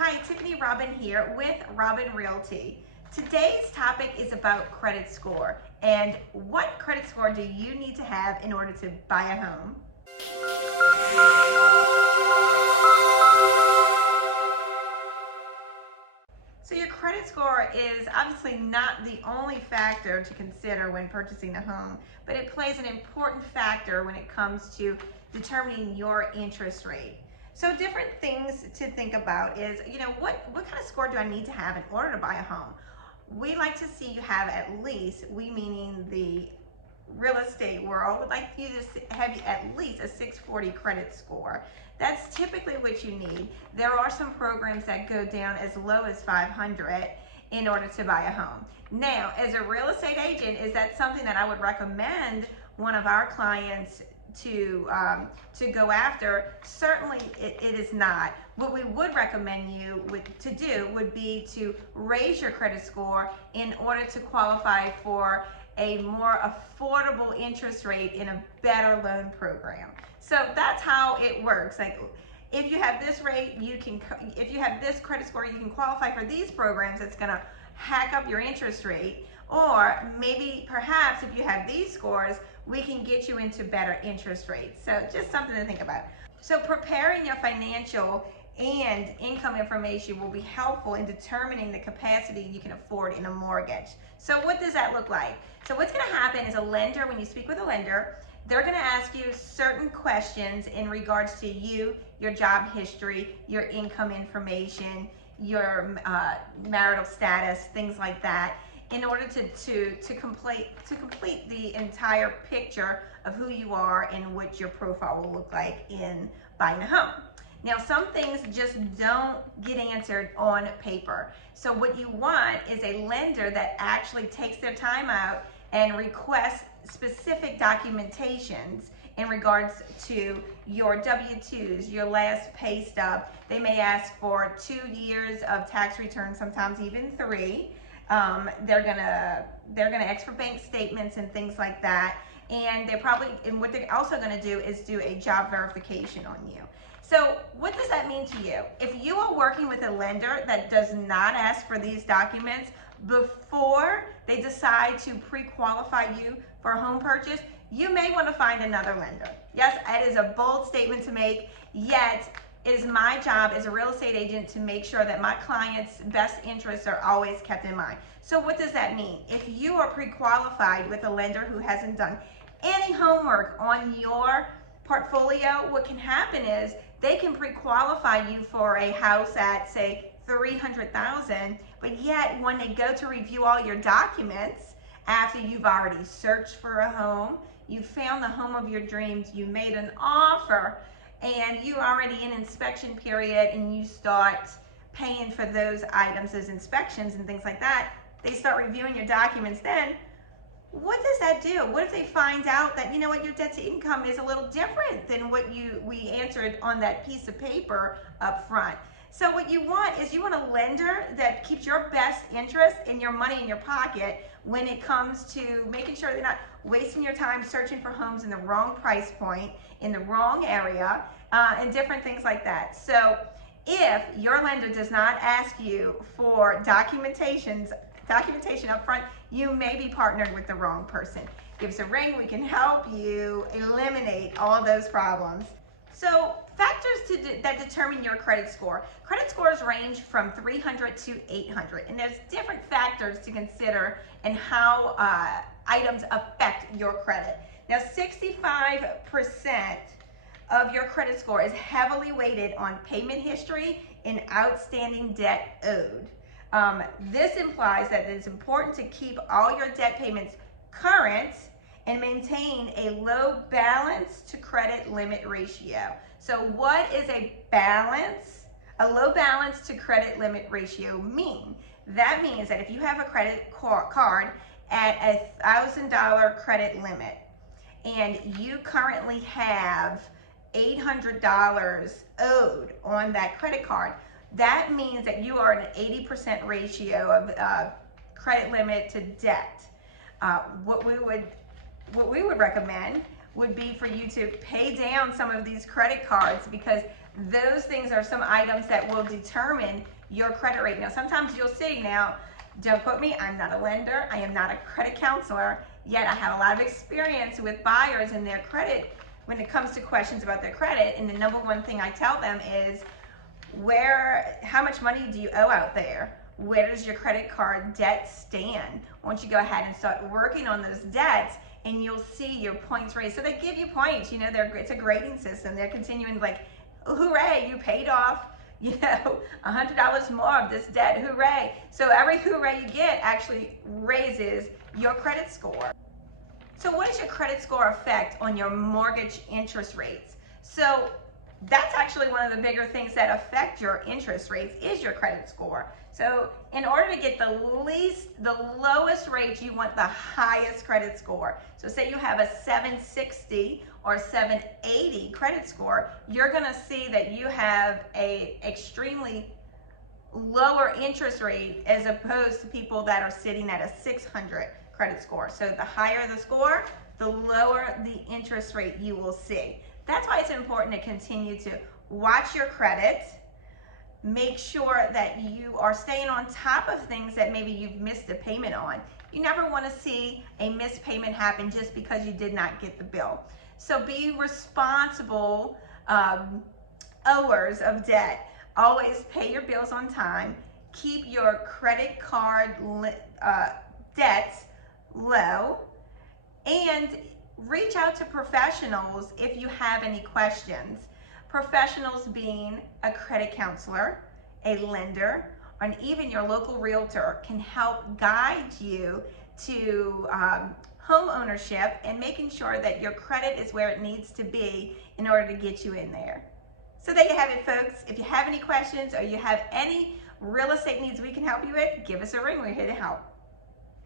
Hi, Tiffani Robin here with Robin Realty. Today's topic is about credit score and what credit score do you need to have in order to buy a home? So your credit score is obviously not the only factor to consider when purchasing a home, but it plays an important factor when it comes to determining your interest rate. So different things to think about is, what kind of score do I need to have in order to buy a home? We like to see you have at least, we meaning the real estate world, would like you to have at least a 640 credit score. That's typically what you need. There are some programs that go down as low as 500 in order to buy a home. Now, as a real estate agent, is that something that I would recommend one of our clients to go after? Certainly it is not. What we would recommend you to do would be to raise your credit score in order to qualify for a more affordable interest rate in a better loan program. So that's how it works. Like, if you have this rate, if you have this credit score, you can qualify for these programs. It's gonna hack up your interest rate. Or maybe perhaps if you have these scores, we can get you into better interest rates. So just something to think about. So preparing your financial and income information will be helpful in determining the capacity you can afford in a mortgage. So what does that look like? So what's gonna happen is a lender, when you speak with a lender, they're gonna ask you certain questions in regards to you, your job history, your income information, your marital status, things like that, in order to complete the entire picture of who you are and what your profile will look like in buying a home. Now, some things just don't get answered on paper. So what you want is a lender that actually takes their time out and requests specific documentations in regards to your W-2s, your last pay stub. They may ask for 2 years of tax returns, sometimes even 3. They're gonna ask for bank statements and things like that. And what they're also gonna do is do a job verification on you. So what does that mean to you? If you are working with a lender that does not ask for these documents before they decide to pre-qualify you for a home purchase, you may want to find another lender. Yes, it is a bold statement to make, yet it is my job as a real estate agent to make sure that my clients' best interests are always kept in mind. So what does that mean? If you are pre-qualified with a lender who hasn't done any homework on your portfolio, what can happen is they can pre-qualify you for a house at, say, $300,000, but yet when they go to review all your documents, after you've already searched for a home, you found the home of your dreams, you made an offer, and you're already in inspection period and you start paying for those items, those inspections and things like that, they start reviewing your documents then. What does that do? What if they find out that, your debt to income is a little different than what we answered on that piece of paper up front? So what you want is you want a lender that keeps your best interest and your money in your pocket when it comes to making sure they're not wasting your time searching for homes in the wrong price point, in the wrong area, and different things like that. So if your lender does not ask you for documentation up front, you may be partnered with the wrong person. Give us a ring, we can help you eliminate all those problems. So factors that determine your credit score. Credit scores range from 300 to 800, and there's different factors to consider and how items affect your credit. Now, 65% of your credit score is heavily weighted on payment history and outstanding debt owed. This implies that it's important to keep all your debt payments current and maintain a low balance to credit limit ratio. So what is a low balance to credit limit ratio mean? That means that if you have a credit card at $1,000 credit limit and you currently have $800 owed on that credit card, that means that you are an 80% ratio of credit limit to debt. What we would recommend would be for you to pay down some of these credit cards, because Those things are some items that will determine your credit rate. Now, sometimes you'll see, now, don't quote me, I'm not a lender, I am not a credit counselor, yet I have a lot of experience with buyers and their credit when it comes to questions about their credit. And the number one thing I tell them is, how much money do you owe out there? Where does your credit card debt stand? Why don't you go ahead and start working on those debts, and you'll see your points raised. So they give you points, it's a grading system. They're continuing, like, hooray, you paid off, $100 more of this debt, hooray. So every hooray you get actually raises your credit score. So what does your credit score affect on your mortgage interest rates? So that's actually one of the bigger things that affect your interest rates is your credit score. So in order to get the lowest rate, you want the highest credit score. So say you have a 760 or 780 credit score, you're gonna see that you have a extremely lower interest rate as opposed to people that are sitting at a 600 credit score. So the higher the score, the lower the interest rate you will see. That's why it's important to continue to watch your credit, make sure that you are staying on top of things that maybe you've missed a payment on. You never want to see a missed payment happen just because you did not get the bill. So be responsible owers of debt. Always pay your bills on time. Keep your credit card debts low, and reach out to professionals if you have any questions. Professionals being a credit counselor, a lender, and even your local realtor can help guide you to home ownership and making sure that your credit is where it needs to be in order to get you in there. So there you have it, folks. If you have any questions or you have any real estate needs we can help you with, give us a ring. We're here to help.